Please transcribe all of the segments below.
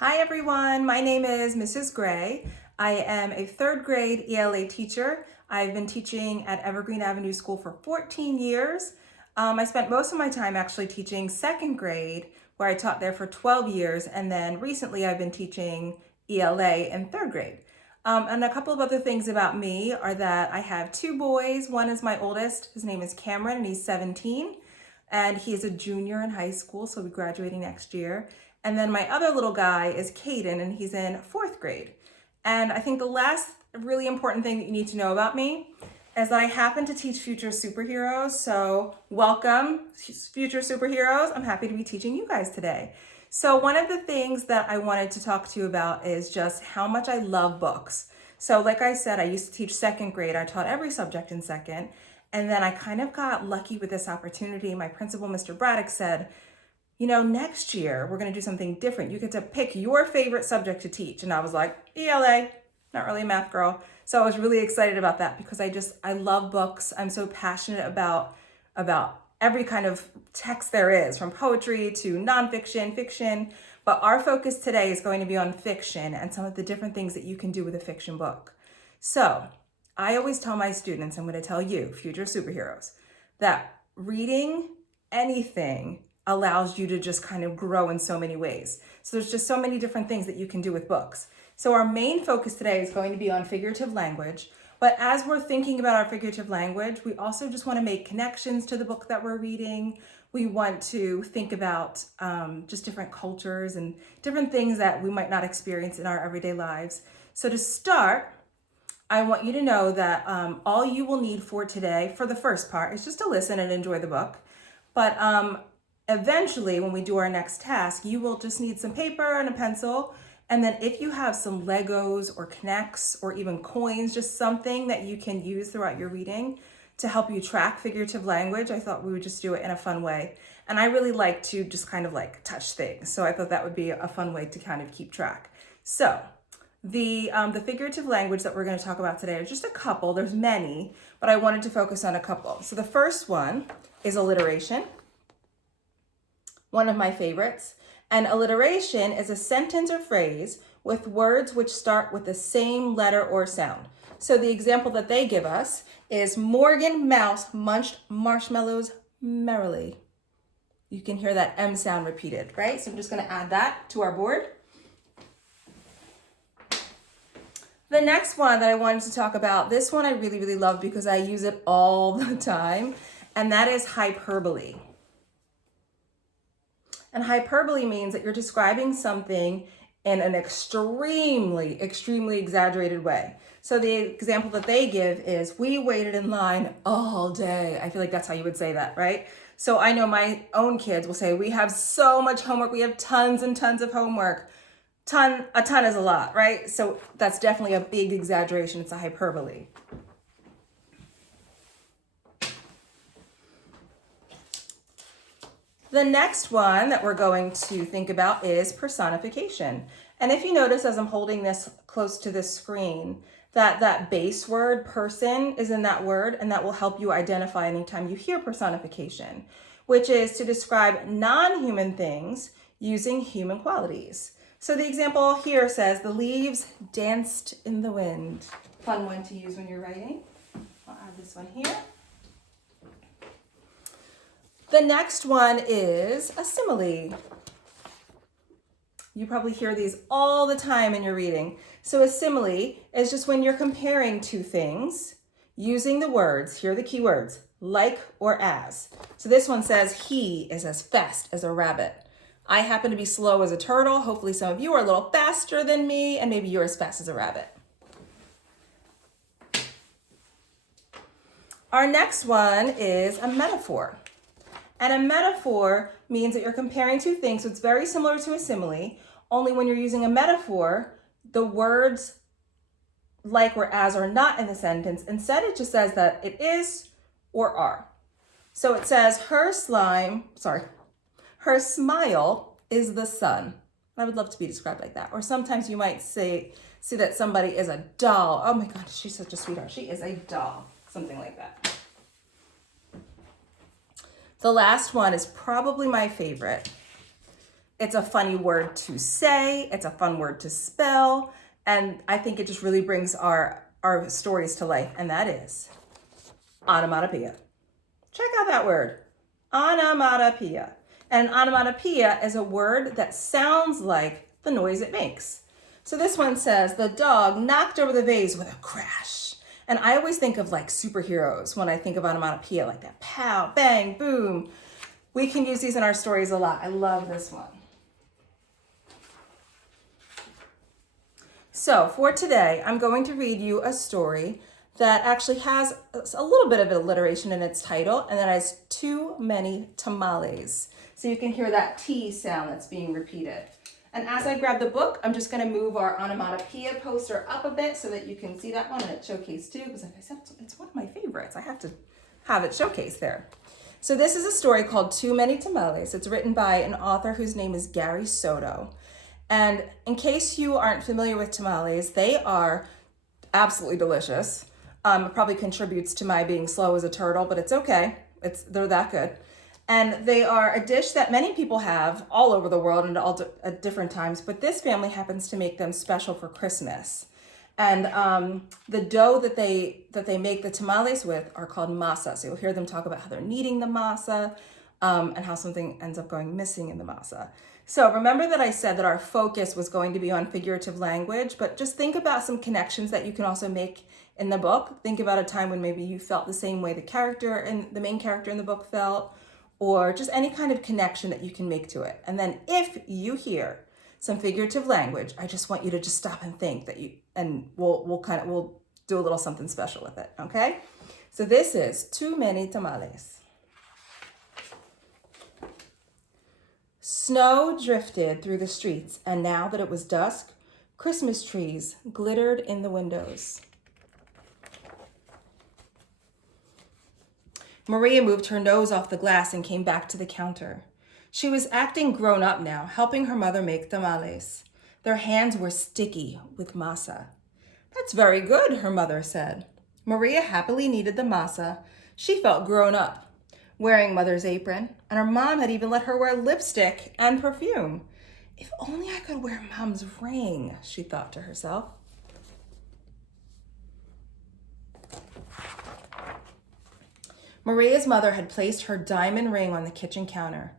Hi everyone, my name is Mrs. Gray. I am a third grade ELA teacher. I've been teaching at Evergreen Avenue School for 14 years. I spent most of my time actually teaching second grade, where I taught there for 12 years, and then recently I've been teaching ELA in third grade. And a couple of other things about me are that I have two boys. One is my oldest, his name is Cameron, and he's 17. And he is a junior in high school, so he'll be graduating next year. And then my other little guy is Caden, and he's in fourth grade. And I think the last really important thing that you need to know about me is that I happen to teach future superheroes. So welcome, future superheroes. I'm happy to be teaching you guys today. So one of the things that I wanted to talk to you about is just how much I love books. So like I said, I used to teach second grade. I taught every subject in second. And then I kind of got lucky with this opportunity. My principal, Mr. Braddock, said, you know, next year we're going to do something different. You get to pick your favorite subject to teach. And I was like, ELA, not really a math girl. So I was really excited about that because I love books. I'm so passionate about every kind of text there is, from poetry to nonfiction, fiction. But our focus today is going to be on fiction and some of the different things that you can do with a fiction book. So I always tell my students, I'm going to tell you, future superheroes, that reading anything allows you to just kind of grow in so many ways. So there's just so many different things that you can do with books. So our main focus today is going to be on figurative language. But as we're thinking about our figurative language, we also just want to make connections to the book that we're reading. We want to think about just different cultures and different things that we might not experience in our everyday lives. So to start, I want you to know that all you will need for today, for the first part, is just to listen and enjoy the book. But eventually, when we do our next task, you will just need some paper and a pencil. And then if you have some Legos or Connects or even coins, just something that you can use throughout your reading to help you track figurative language, I thought we would just do it in a fun way. And I really like to just kind of like touch things. So I thought that would be a fun way to kind of keep track. So the figurative language that we're going to talk about today are just a couple. There's many, but I wanted to focus on a couple. So the first one is alliteration. One of my favorites. And alliteration is a sentence or phrase with words which start with the same letter or sound. So the example that they give us is Morgan Mouse munched marshmallows merrily. You can hear that M sound repeated, right? So I'm just going to add that to our board. The next one that I wanted to talk about, this one I really, really love because I use it all the time, and that is hyperbole. And hyperbole means that you're describing something in an extremely, extremely exaggerated way. So the example that they give is, we waited in line all day. I feel like that's how you would say that, right? So I know my own kids will say, we have so much homework. We have tons and tons of homework. A ton is a lot, right? So that's definitely a big exaggeration. It's a hyperbole. The next one that we're going to think about is personification. And if you notice, as I'm holding this close to this screen, that base word person is in that word, and that will help you identify anytime you hear personification, which is to describe non-human things using human qualities. So the example here says, the leaves danced in the wind. Fun one to use when you're writing. I'll add this one here. The next one is a simile. You probably hear these all the time in your reading. So a simile is just when you're comparing two things using the words, here are the key words, like or as. So this one says, he is as fast as a rabbit. I happen to be slow as a turtle. Hopefully some of you are a little faster than me, and maybe you're as fast as a rabbit. Our next one is a metaphor. And a metaphor means that you're comparing two things. So it's very similar to a simile, only when you're using a metaphor, the words like or as are not in the sentence. Instead, it just says that it is or are. So it says, her smile is the sun. I would love to be described like that. Or sometimes you might see that somebody is a doll. Oh my gosh, she's such a sweetheart. She is a doll. Something like that. The last one is probably my favorite. It's a funny word to say, it's a fun word to spell, and I think it just really brings our stories to life, and that is onomatopoeia. Check out that word, onomatopoeia. And an onomatopoeia is a word that sounds like the noise it makes. So this one says, the dog knocked over the vase with a crash. And I always think of like superheroes when I think of onomatopoeia, like that pow, bang, boom. We can use these in our stories a lot. I love this one. So for today, I'm going to read you a story that actually has a little bit of alliteration in its title, and that has too many tamales. So you can hear that T sound that's being repeated. And as I grab the book, I'm just going to move our onomatopoeia poster up a bit so that you can see that one and it's showcased too, because like I said, it's one of my favorites. I have to have it showcased there. So this is a story called Too Many Tamales. It's written by an author whose name is Gary Soto. And in case you aren't familiar with tamales, they are absolutely delicious. It probably contributes to my being slow as a turtle, but it's okay. They're that good. And they are a dish that many people have all over the world and at different times, but this family happens to make them special for Christmas. And the dough that they make the tamales with are called masa. So you'll hear them talk about how they're kneading the masa and how something ends up going missing in the masa. So remember that I said that our focus was going to be on figurative language, but just think about some connections that you can also make in the book. Think about a time when maybe you felt the same way the main character in the book felt, or just any kind of connection that you can make to it. And then if you hear some figurative language, I just want you to just stop and think and we'll do a little something special with it, okay? So this is Too Many Tamales. Snow drifted through the streets, and now that it was dusk, Christmas trees glittered in the windows. Maria moved her nose off the glass and came back to the counter. She was acting grown up now, helping her mother make tamales. Their hands were sticky with masa. That's very good, her mother said. Maria happily kneaded the masa. She felt grown up, wearing mother's apron, and her mom had even let her wear lipstick and perfume. If only I could wear mom's ring, she thought to herself. Maria's mother had placed her diamond ring on the kitchen counter.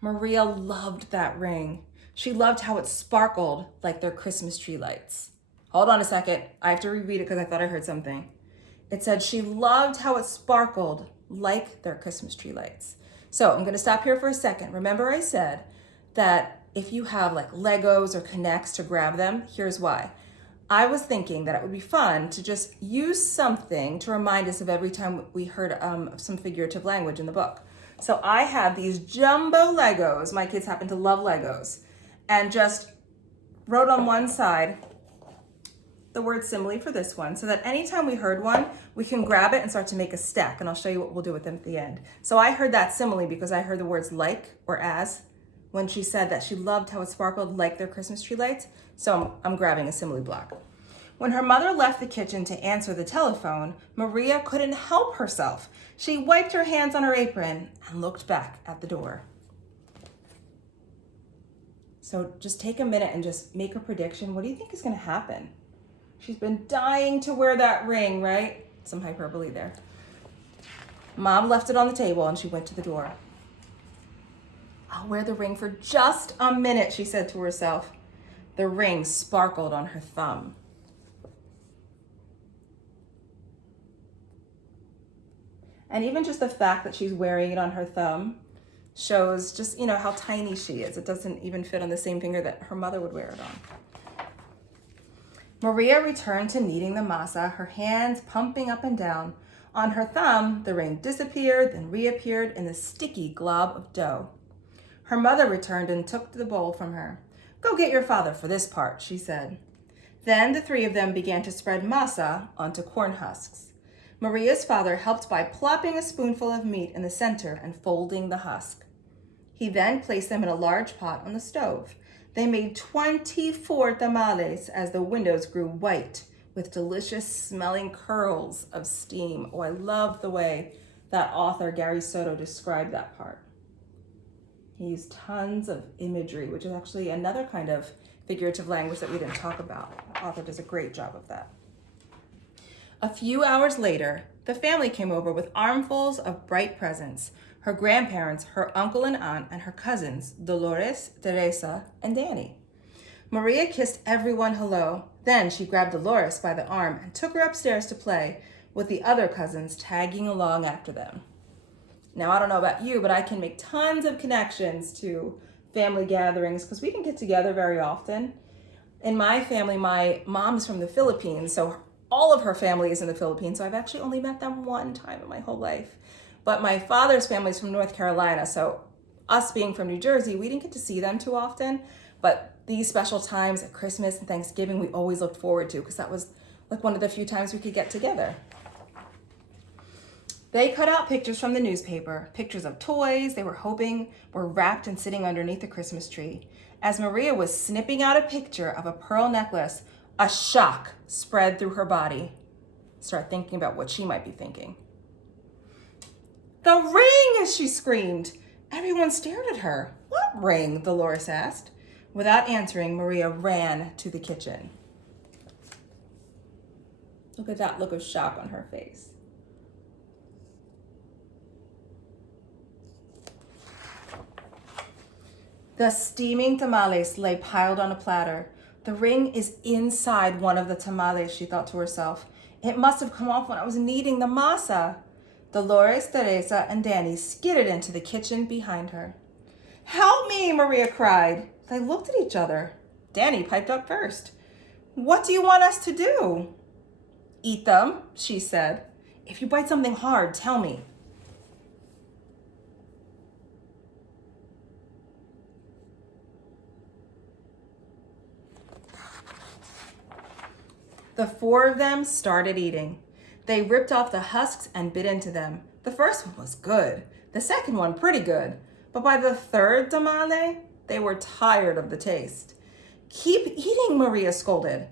Maria loved that ring. She loved how it sparkled like their Christmas tree lights. Hold on a second. I have to reread it because I thought I heard something. It said she loved how it sparkled like their Christmas tree lights. So I'm going to stop here for a second. Remember I said that if you have like Legos or Connects to grab them, here's why. I was thinking that it would be fun to just use something to remind us of every time we heard some figurative language in the book. So I have these jumbo Legos. My kids happen to love Legos. And just wrote on one side the word simile for this one, so that anytime we heard one, we can grab it and start to make a stack. And I'll show you what we'll do with them at the end. So I heard that simile because I heard the words like or as when she said that she loved how it sparkled like their Christmas tree lights. So I'm grabbing a simile block. When her mother left the kitchen to answer the telephone, Maria couldn't help herself. She wiped her hands on her apron and looked back at the door. So just take a minute and just make a prediction. What do you think is going to happen? She's been dying to wear that ring, right? Some hyperbole there. Mom left it on the table and she went to the door. I'll wear the ring for just a minute, she said to herself. The ring sparkled on her thumb. And even just the fact that she's wearing it on her thumb shows just, how tiny she is. It doesn't even fit on the same finger that her mother would wear it on. Maria returned to kneading the masa, her hands pumping up and down. On her thumb, the ring disappeared, then reappeared in the sticky glob of dough. Her mother returned and took the bowl from her. Go get your father for this part, she said. Then the three of them began to spread masa onto corn husks. Maria's father helped by plopping a spoonful of meat in the center and folding the husk. He then placed them in a large pot on the stove. They made 24 tamales as the windows grew white with delicious smelling curls of steam. Oh, I love the way that author Gary Soto described that part. He used tons of imagery, which is actually another kind of figurative language that we didn't talk about. The author does a great job of that. A few hours later, the family came over with armfuls of bright presents. Her grandparents, her uncle and aunt, and her cousins, Dolores, Teresa, and Danny. Maria kissed everyone hello. Then she grabbed Dolores by the arm and took her upstairs to play, with the other cousins tagging along after them. Now, I don't know about you, but I can make tons of connections to family gatherings because we didn't get together very often. In my family, my mom's from the Philippines, so all of her family is in the Philippines, so I've actually only met them one time in my whole life. But my father's family is from North Carolina, so us being from New Jersey, we didn't get to see them too often. But these special times at Christmas and Thanksgiving, we always looked forward to because that was like one of the few times we could get together. They cut out pictures from the newspaper, pictures of toys they were hoping were wrapped and sitting underneath the Christmas tree. As Maria was snipping out a picture of a pearl necklace, a shock spread through her body. Start thinking about what she might be thinking. The ring, she screamed. Everyone stared at her. What ring? Dolores asked. Without answering, Maria ran to the kitchen. Look at that look of shock on her face. The steaming tamales lay piled on a platter. The ring is inside one of the tamales, she thought to herself. It must have come off when I was kneading the masa. Dolores, Teresa, and Danny skidded into the kitchen behind her. Help me, Maria cried. They looked at each other. Danny piped up first. What do you want us to do? Eat them, she said. If you bite something hard, tell me. The four of them started eating. They ripped off the husks and bit into them. The first one was good. The second one pretty good. But by the third tamale, they were tired of the taste. Keep eating, Maria scolded.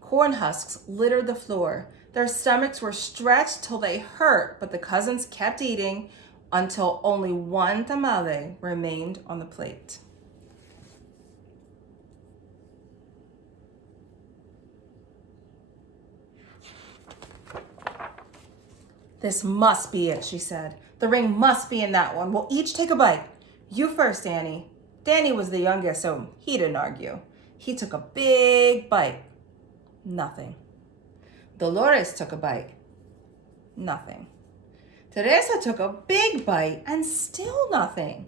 Corn husks littered the floor. Their stomachs were stretched till they hurt, but the cousins kept eating until only one tamale remained on the plate. This must be it, she said. The ring must be in that one. We'll each take a bite. You first, Danny. Danny was the youngest, so he didn't argue. He took a big bite. Nothing. Dolores took a bite. Nothing. Teresa took a big bite and still nothing.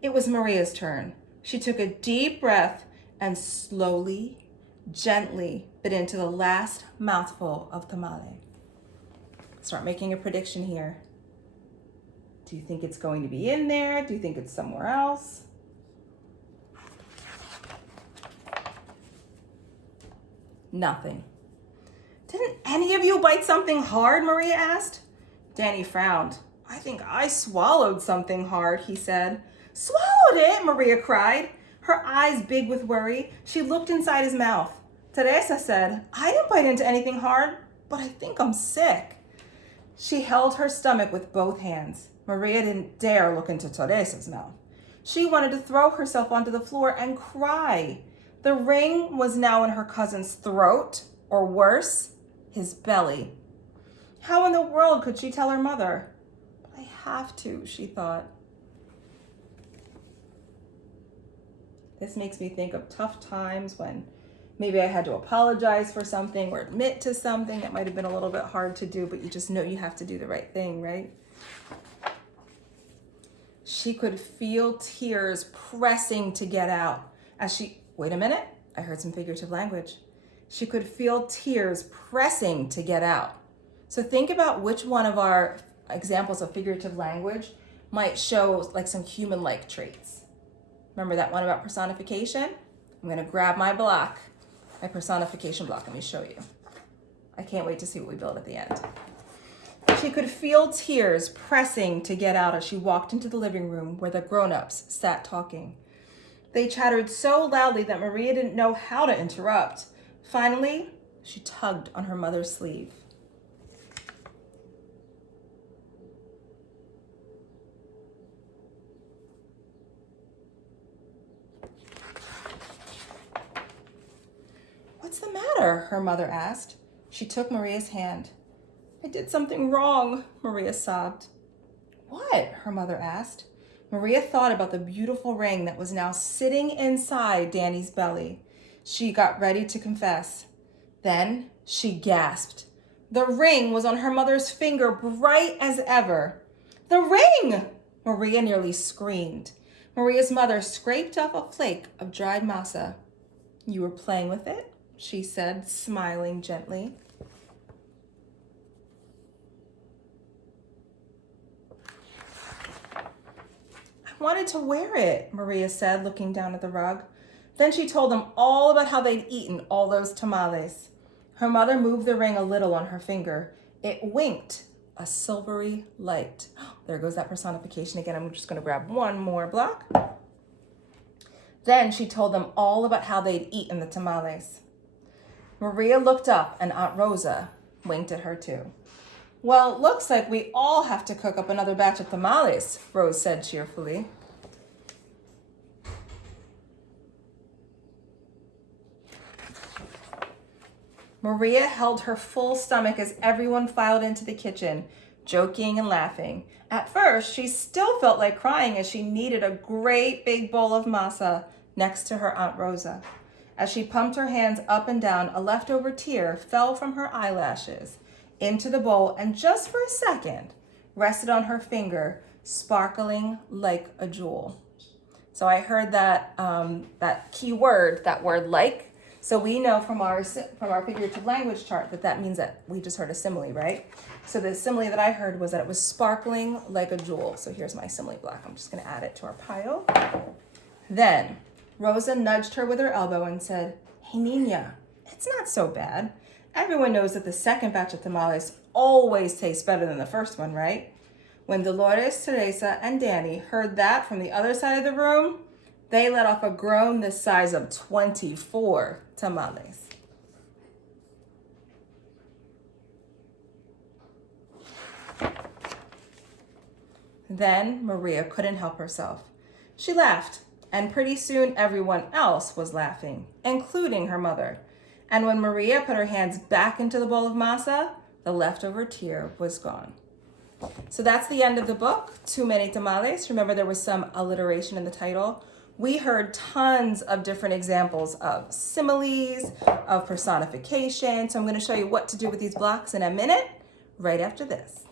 It was Maria's turn. She took a deep breath and slowly, gently bit into the last mouthful of tamale. Start making a prediction here. Do you think it's going to be in there? Do you think it's somewhere else? Nothing. Didn't any of you bite something hard? Maria asked. Danny frowned. I think I swallowed something hard, he said. Swallowed it? Maria cried, her eyes big with worry. She looked inside his mouth. Teresa said, I didn't bite into anything hard, but I think I'm sick. She held her stomach with both hands. Maria didn't dare look into Teresa's mouth. She wanted to throw herself onto the floor and cry. The ring was now in her cousin's throat, or worse, his belly. How in the world could she tell her mother? I have to, she thought. This makes me think of tough times when maybe I had to apologize for something or admit to something that might have been a little bit hard to do, but you just know you have to do the right thing, right? She could feel tears pressing to get out as she, wait a minute, I heard some figurative language. She could feel tears pressing to get out. So think about which one of our examples of figurative language might show like some human-like traits. Remember that one about personification? I'm gonna grab my block, my personification block. Let me show you. I can't wait to see what we build at the end. She could feel tears pressing to get out as she walked into the living room where the grown-ups sat talking. They chattered so loudly that Maria didn't know how to interrupt. Finally, she tugged on her mother's sleeve. her mother asked. She took Maria's hand. I did something wrong, Maria sobbed. What? Her mother asked. Maria thought about the beautiful ring that was now sitting inside Danny's belly. She got ready to confess. Then she gasped. The ring was on her mother's finger, bright as ever. The ring! Maria nearly screamed. Maria's mother scraped off a flake of dried masa. You were playing with it? She said, smiling gently. I wanted to wear it, Maria said, looking down at the rug. Then she told them all about how they'd eaten all those tamales. Her mother moved the ring a little on her finger. It winked, a silvery light. There goes that personification again. I'm just going to grab one more block. Then she told them all about how they'd eaten the tamales. Maria looked up and Aunt Rosa winked at her too. Well, it looks like we all have to cook up another batch of tamales, Rose said cheerfully. Maria held her full stomach as everyone filed into the kitchen, joking and laughing. At first, she still felt like crying as she kneaded a great big bowl of masa next to her Aunt Rosa. As she pumped her hands up and down, a leftover tear fell from her eyelashes into the bowl and just for a second rested on her finger, sparkling like a jewel. So I heard that key word, that word like. So we know from our figurative language chart that means that we just heard a simile, right? So the simile that I heard was that it was sparkling like a jewel. So here's my simile block. I'm just going to add it to our pile. Then Rosa nudged her with her elbow and said, Hey, Nina, it's not so bad. Everyone knows that the second batch of tamales always tastes better than the first one, right? When Dolores, Teresa, and Danny heard that from the other side of the room, they let off a groan the size of 24 tamales. Then Maria couldn't help herself. She laughed, and pretty soon everyone else was laughing, including her mother. And when Maria put her hands back into the bowl of masa, the leftover tear was gone. So that's the end of the book, Too Many Tamales. Remember, there was some alliteration in the title. We heard tons of different examples of similes, of personification. So I'm going to show you what to do with these blocks in a minute, right after this.